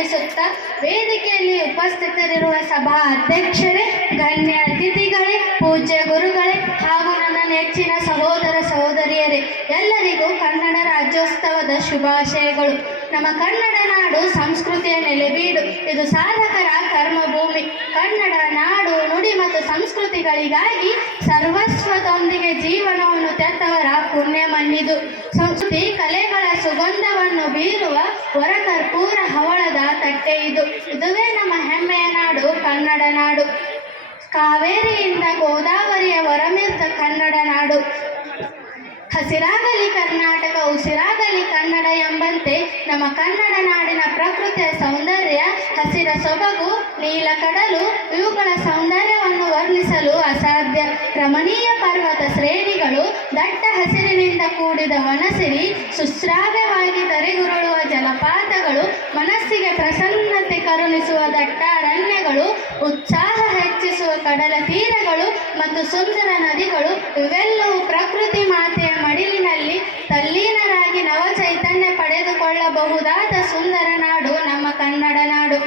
ತಿಳಿಸುತ್ತಾ ವೇದಿಕೆಯಲ್ಲಿ ಉಪಸ್ಥಿತರಿರುವ ಸಭಾ ಅಧ್ಯಕ್ಷರೇ, ಗಣ್ಯ ಅತಿಥಿಗಳೇ, ಪೂಜ್ಯ ಗುರುಗಳೇ ಹಾಗೂ ನನ್ನ ನೆಚ್ಚಿನ ಸಹೋದರ ಸಹೋದರಿಯರೇ, ಎಲ್ಲರಿಗೂ ಕನ್ನಡ ರಾಜ್ಯೋತ್ಸವದ ಶುಭಾಶಯಗಳು. ನಮ್ಮ ಕನ್ನಡ ನಾಡು ಸಂಸ್ಕೃತಿಯ ನೆಲೆಬೀಡು ಇದು ಸಾಧಕರ ಕರ್ಮಭೂಮಿ. ಕನ್ನಡ ನಾಡು ನುಡಿ ಮತ್ತು ಸಂಸ್ಕೃತಿಗಳಿಗಾಗಿ ಸರ್ವಸ್ವದೊಂದಿಗೆ ಜೀವನವನ್ನು ತೆತ್ತವರ ಪುಣ್ಯ ಮಣ್ಣಿದು ಸಂಸ್ಕೃತಿ ಕಲೆಗಳ ಸುಗಂಧವನ್ನು ಬೀರುವ ಹೊರಕರ್ಪೂರ ಹವಳದ ತಟ್ಟೆ ಇದು. ಇದುವೇ ನಮ್ಮ ಹೆಮ್ಮೆಯ ನಾಡು, ಕನ್ನಡ ನಾಡು. ಕಾವೇರಿಯಿಂದ ಗೋದಾವರಿಯ ಹೊರಮಿರ್ತ ಕನ್ನಡ ನಾಡು. ಹಸಿರಾಗಲಿ ಕರ್ನಾಟಕ, ಉಸಿರಾಗಲಿ ಎಂಬಂತೆ ನಮ್ಮ ಕನ್ನಡ ನಾಡಿನ ಪ್ರಕೃತಿಯ ಸೌಂದರ್ಯ, ಹಸಿರ ಸೊಬಗು, ನೀಲ ಕಡಲು, ಇವುಗಳ ಸೌಂದರ್ಯವನ್ನು ವರ್ಣಿಸಲು ಅಸಾಧ್ಯ. ರಮಣೀಯ ಪರ್ವತ ಶ್ರೇಣಿಗಳು ದಟ್ಟ ಹಸಿರಿನಿಂದ ಕೂಡಿದ ವನಸಿರಿ ಸುಶ್ರಾವ್ಯವಾಗಿ ತರಿಗುರುಳುವ ಜಲಪಾತಗಳು, ಮನಸ್ಸಿಗೆ ಪ್ರಸನ್ನತೆ ಕರುಣಿಸುವ ದಟ್ಟ ಅರಣ್ಯಗಳು ಉತ್ಸಾಹ ಹೆಚ್ಚಿಸುವ ಕಡಲ ತೀರಗಳು ಮತ್ತು ಸುಂದರ ನದಿಗಳು, ಇವೆಲ್ಲವೂ ಪ್ರಕೃತಿ ಮಾತೆಯ ಮಡಿಲಿನಲ್ಲಿ ಚೈತನ್ಯ ಪಡೆದುಕೊಳ್ಳಬಹುದಾದ ಸುಂದರ ನಾಡು ನಮ್ಮ ಕನ್ನಡ ನಾಡು.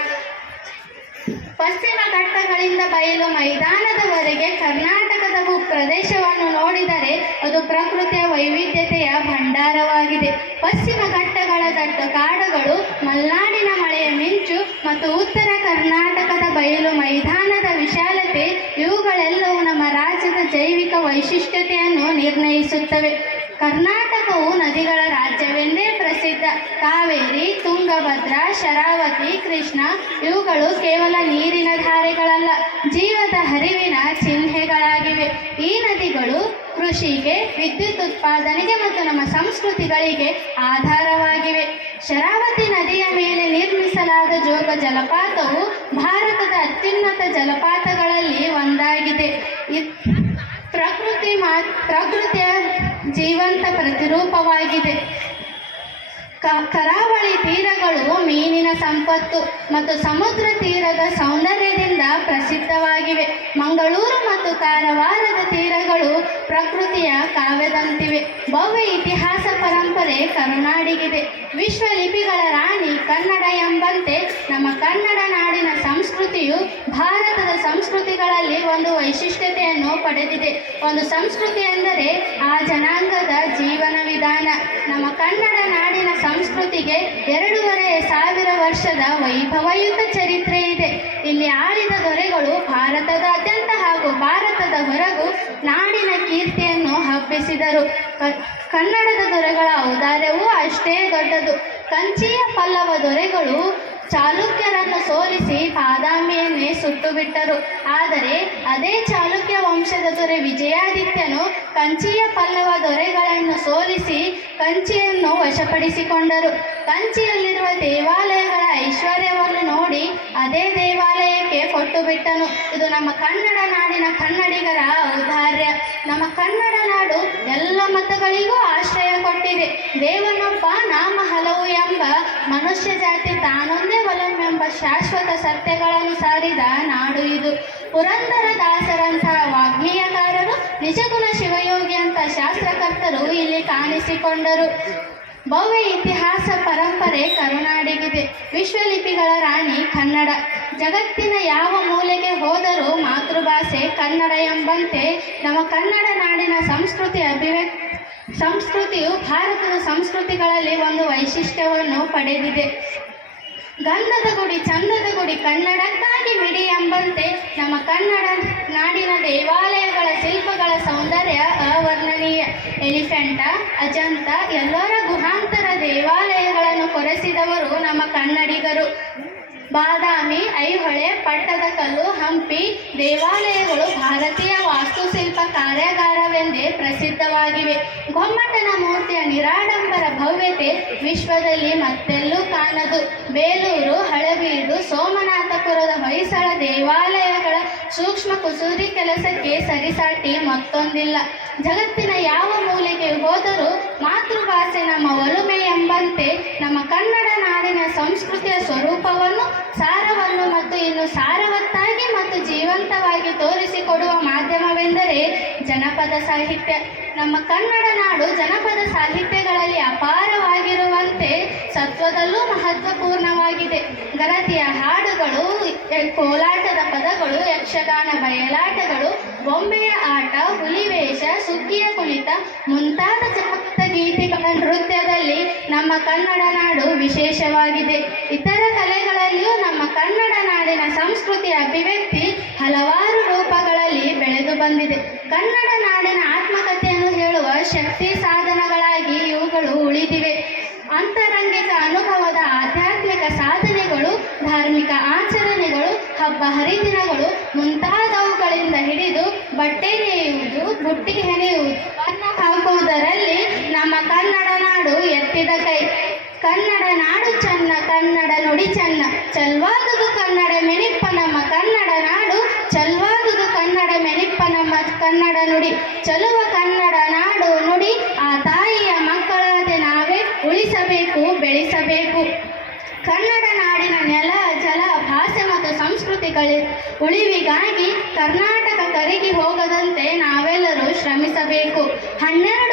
ಪಶ್ಚಿಮ ಘಟ್ಟಗಳಿಂದ ಬಯಲು ಮೈದಾನದವರೆಗೆ ಕರ್ನಾಟಕದ ಪ್ರದೇಶವನ್ನು ನೋಡಿದರೆ ಅದು ಪ್ರಕೃತಿಯ ವೈವಿಧ್ಯತೆಯ ಭಂಡಾರವಾಗಿದೆ. ಪಶ್ಚಿಮ ಘಟ್ಟಗಳ ದಟ್ಟ ಕಾಡುಗಳು, ಮಲ್ನಾಡಿನ ಮಳೆಯ ಮಿಂಚು ಮತ್ತು ಉತ್ತರ ಕರ್ನಾಟಕದ ಬಯಲು ಮೈದಾನದ ವಿಶಾಲತೆ ಇವುಗಳೆಲ್ಲವೂ ನಮ್ಮ ರಾಜ್ಯದ ಜೈವಿಕ ವೈಶಿಷ್ಟ್ಯತೆಯನ್ನು ನಿರ್ಣಯಿಸುತ್ತವೆ. ಕರ್ನಾಟಕವು ನದಿಗಳ ರಾಜ್ಯವೆಂದೇ ಪ್ರಸಿದ್ಧ. ಕಾವೇರಿ, ತುಂಗಭದ್ರಾ, ಶರಾವತಿ, ಕೃಷ್ಣ ಇವುಗಳು ಕೇವಲ ನೀರಿನ ಧಾರೆಗಳಲ್ಲ. ಜೀವದ ಹರಿವಿನ ಚಿಹ್ನೆಗಳಾಗಿವೆ. ಈ ನದಿಗಳು ಕೃಷಿಗೆ, ವಿದ್ಯುತ್ ಉತ್ಪಾದನೆಗೆ ಮತ್ತು ನಮ್ಮ ಸಂಸ್ಕೃತಿಗಳಿಗೆ ಆಧಾರವಾಗಿವೆ. ಶರಾವತಿ ನದಿಯ ಮೇಲೆ ನಿರ್ಮಿಸಲಾದ ಜೋಗ ಜಲಪಾತವು ಭಾರತದ ಅತ್ಯುನ್ನತ ಜಲಪಾತಗಳಲ್ಲಿ ಒಂದಾಗಿದೆ. ಪ್ರಕೃತಿ ಮಾ ಪ್ರಕೃತಿಯ ಜೀವಂತ ಪ್ರತಿರೂಪವಾಗಿದೆ. ಕರಾವಳಿ ತೀರಗಳು ಮೀನಿನ ಸಂಪತ್ತು ಮತ್ತು ಸಮುದ್ರ ತೀರದ ಸೌಂದರ್ಯದಿಂದ ಪ್ರಸಿದ್ಧವಾಗಿವೆ. ಮಂಗಳೂರು ಮತ್ತು ಕಾರವಾರದ ತೀರಗಳು ಪ್ರಕೃತಿಯ ಕಾವ್ಯದಂತಿವೆ. ಭವ್ಯ ಇತಿಹಾಸ ಪರಂಪರೆ ಕರುನಾಡಿಗಿದೆ. ವಿಶ್ವಲಿಪಿಗಳ ರಾಣಿ ಕನ್ನಡ ಎಂಬಂತೆ ನಮ್ಮ ಕನ್ನಡ ನಾಡಿನ ಸಂಸ್ಕೃತಿಯು ಭಾರತದ ಸಂಸ್ಕೃತಿಗಳಲ್ಲಿ ಒಂದು ವೈಶಿಷ್ಟ್ಯತೆಯನ್ನು ಪಡೆದಿದೆ. ಒಂದು ಸಂಸ್ಕೃತಿ ಎಂದರೆ ಆ ವಿಧಾನ ನಮ್ಮ ಕನ್ನಡ ನಾಡಿನ ಸಂಸ್ಕೃತಿಗೆ ಎರಡೂವರೆ ಸಾವಿರ ವರ್ಷದ ವೈಭವಯುತ ಚರಿತ್ರೆ ಇದೆ. ಇಲ್ಲಿ ಆಳಿದ ದೊರೆಗಳು ಭಾರತದಾದ್ಯಂತ ಹಾಗೂ ಭಾರತದ ಹೊರಗೂ ನಾಡಿನ ಕೀರ್ತಿಯನ್ನು ಹಬ್ಬಿಸಿದರು. ಕನ್ನಡದ ದೊರೆಗಳ ಔದಾರ್ಯವೂ ಅಷ್ಟೇ ದೊಡ್ಡದು. ಕಂಚಿಯ ಪಲ್ಲವ ದೊರೆಗಳು ಚಾಲುಕ್ಯರನ್ನು ಸೋಲಿಸಿ ಬಾದಾಮಿಯನ್ನೇ ಸುಟ್ಟು ಬಿಟ್ಟರು ಆದರೆ ಅದೇ ಚಾಲುಕ್ಯ ವಂಶದ ದೊರೆ ವಿಜಯಾದಿತ್ಯನು ಕಂಚಿಯ ಪಲ್ಲವ ದೊರೆಗಳನ್ನು ಸೋಲಿಸಿ ಕಂಚಿಯನ್ನು ವಶಪಡಿಸಿಕೊಂಡರು. ಕಂಚಿಯಲ್ಲಿರುವ ದೇವಾಲಯಗಳ ಐಶ್ವರ್ಯವನ್ನು ನೋಡಿ ಅದೇ ದೇವಾಲಯಕ್ಕೆ ಕೊಟ್ಟು ಬಿಟ್ಟನು ಇದು ನಮ್ಮ ಕನ್ನಡ ನಾಡಿನ ಕನ್ನಡಿಗರ ಔದಾರ್ಯ. ನಮ್ಮ ಕನ್ನಡ ನಾಡು ಎಲ್ಲ ಮತಗಳಿಗೂ ಆಶ್ರಯ ಕೊಟ್ಟಿದೆ. ದೇವನೊಬ್ಬ ನಾಮ ಮನುಷ್ಯ ಜಾತಿ ತಾನೊಂದೇ ಒಲಮೆಂಬ ಶಾಶ್ವತ ಸತ್ಯಗಳನ್ನು ಸಾರಿದ ನಾಡು ಇದು. ಪುರಂದರ ದಾಸರಂತಹ ವಾಗ್ಮೀಯಕಾರರು, ನಿಜಗುಣ ಶಿವಯೋಗಿ ಅಂತ ಶಾಸ್ತ್ರಕರ್ತರು ಇಲ್ಲಿ ಕಾಣಿಸಿಕೊಂಡರು. ಭವ್ಯ ಇತಿಹಾಸ ಪರಂಪರೆ ಕರುನಾಡಿಗಿದೆ. ವಿಶ್ವಲಿಪಿಗಳ ರಾಣಿ ಕನ್ನಡ. ಜಗತ್ತಿನ ಯಾವ ಮೂಲೆಗೆ ಹೋದರೂ ಮಾತೃಭಾಷೆ ಕನ್ನಡ ಎಂಬಂತೆ ನಮ್ಮ ಕನ್ನಡ ನಾಡಿನ ಸಂಸ್ಕೃತಿ ಅಭಿವ್ಯಕ್ತಿ ಸಂಸ್ಕೃತಿಯು ಭಾರತದ ಸಂಸ್ಕೃತಿಗಳಲ್ಲಿ ಒಂದು ವೈಶಿಷ್ಟ್ಯವನ್ನು ಪಡೆದಿದೆ. ಗಂಧದ ಗುಡಿ, ಚಂದದ ಗುಡಿ, ಕನ್ನಡಕ್ಕಾಗಿ ಮಿಡಿ ಎಂಬಂತೆ ನಮ್ಮ ಕನ್ನಡ ನಾಡಿನ ದೇವಾಲಯಗಳ ಶಿಲ್ಪಗಳ ಸೌಂದರ್ಯ ಅವರ್ಣನೀಯ. ಎಲಿಫೆಂಟ, ಅಜಂತ ಎಲ್ಲರ ಗುಹಾಂತರ ದೇವಾಲಯಗಳನ್ನು ಕೊರೆಸಿದವರು ನಮ್ಮ ಕನ್ನಡಿಗರು. ಬಾದಾಮಿ, ಐಹೊಳೆ ಪಟ್ಟದಕಲ್ಲು ಹಂಪಿ ದೇವಾಲಯಗಳು ಭಾರತೀಯ ವಾಸ್ತುಶಿಲ್ಪ ಕಾರ್ಯಾಗಾರವೆಂದೇ ಪ್ರಸಿದ್ಧವಾಗಿವೆ. ಗೊಮ್ಮಟನ ಮೂರ್ತಿಯ ನಿರಾಡಂಬರ ಭವ್ಯತೆ ವಿಶ್ವದಲ್ಲಿ ಮತ್ತೆಲ್ಲೂ ಕಾಣದು. ಬೇಲೂರು, ಹಳಬೀಡು, ಸೋಮನಾಥಪುರದ ಹೊಯ್ಸಳ ದೇವಾಲಯಗಳ ಸೂಕ್ಷ್ಮ ಕುಸೂರಿ ಕೆಲಸಕ್ಕೆ ಸರಿಸಾಟಿ ಮತ್ತೊಂದಿಲ್ಲ. ಜಗತ್ತಿನ ಯಾವ ಮೂಲೆಗೆ ಹೋದರೂ ಮಾತೃಭಾಷೆ ನಮ್ಮ ಒಲುಮೆ ಎಂಬಂತೆ ನಮ್ಮ ಕನ್ನಡ ಸಂಸ್ಕೃತಿಯ ಸ್ವರೂಪವನ್ನು, ಸಾರವನ್ನು ಮತ್ತು ಇನ್ನು ಸಾರವತ್ತಾಗಿ ಮತ್ತು ಜೀವಂತವಾಗಿ ತೋರಿಸಿಕೊಡುವ ಮಾಧ್ಯಮವೆಂದರೆ ಜನಪದ ಸಾಹಿತ್ಯ. ನಮ್ಮ ಕನ್ನಡ ನಾಡು ಜನಪದ ಸಾಹಿತ್ಯಗಳಲ್ಲಿ ಅಪಾರವಾಗಿರುವಂತೆ ಸತ್ವದಲ್ಲೂ ಮಹತ್ವಪೂರ್ಣವಾಗಿದೆ. ಗಣತಿಯ ಹಾಡುಗಳು, ಕೋಲಾಟದ ಪದಗಳು, ಯಕ್ಷಗಾನ ಬಯಲಾಟಗಳು ಬೊಂಬೆಯ ಆಟ, ಹುಲಿವೇಷ, ಸುಗ್ಗಿಯ ಕುಣಿತ, ಮುಂತಾದ ಜನಪದ ಗೀತೆಗಳ ನೃತ್ಯದಲ್ಲಿ ನಮ್ಮ ಕನ್ನಡ ನಾಡು ವಿಶೇಷವಾಗಿದೆ. ಇತರ ಕಲೆಗಳಲ್ಲಿಯೂ ನಮ್ಮ ಕನ್ನಡ ನಾಡಿನ ಸಂಸ್ಕೃತಿಯ ಅಭಿವ್ಯಕ್ತಿ ಹಲವಾರು ರೂಪಗಳಲ್ಲಿ ಬೆಳೆದು ಬಂದಿದೆ. ಕನ್ನಡ ನಾಡಿನ ಆತ್ಮಕಥೆಯನ್ನು ಹೇಳುವ ಶಕ್ತಿ ಸಾಧನಗಳಾಗಿ ಇವುಗಳು ಉಳಿದಿವೆ. ಅಂತರಂಗಿಕ ಅನುಭವದ ಸಾಧನೆಗಳು ಧಾರ್ಮಿಕ ಆಚರಣೆಗಳು, ಹಬ್ಬ ಹರಿದಿನಗಳು ಮುಂತಾದವುಗಳಿಂದ ಹಿಡಿದು ಬಟ್ಟೆ ನೇಯುವುದು, ಬುಟ್ಟಿ ಹೆಣೆಯುವುದು ಬಣ್ಣ ಹಾಕುವುದರಲ್ಲಿ ನಮ್ಮ ಕನ್ನಡ ನಾಡು ಎತ್ತಿದ ಕೈ. ಕನ್ನಡ ನಾಡು ಚೆನ್ನ, ಕನ್ನಡ ನುಡಿ ಚೆನ್ನ. ಚಲ್ವಾದುದು ಕನ್ನಡ ಮೆನಿಪ್ಪ ನಮ್ಮ ಕನ್ನಡ ನಾಡು, ಚಲ್ವಾದುದು ಕನ್ನಡ ಮೆನಿಪ್ಪ ನಮ್ಮ ಕನ್ನಡ ನುಡಿ. ಚಲುವ ಕನ್ನಡ ನಾಡು ನುಡಿ, ಆ ತಾಯಿಯ ಮಕ್ಕಳಾದ ನಾವೇ ಉಳಿಸಬೇಕು, ಬೆಳೆಸಬೇಕು. ಕನ್ನಡ ಸಂಸ್ಕೃತಿಗಳಿ ಉಳಿವಿಗಾಗಿ ಕರ್ನಾಟಕ ಕರಗಿ ಹೋಗದಂತೆ ನಾವೆಲ್ಲರೂ ಶ್ರಮಿಸಬೇಕು. ಹನ್ನೆರಡು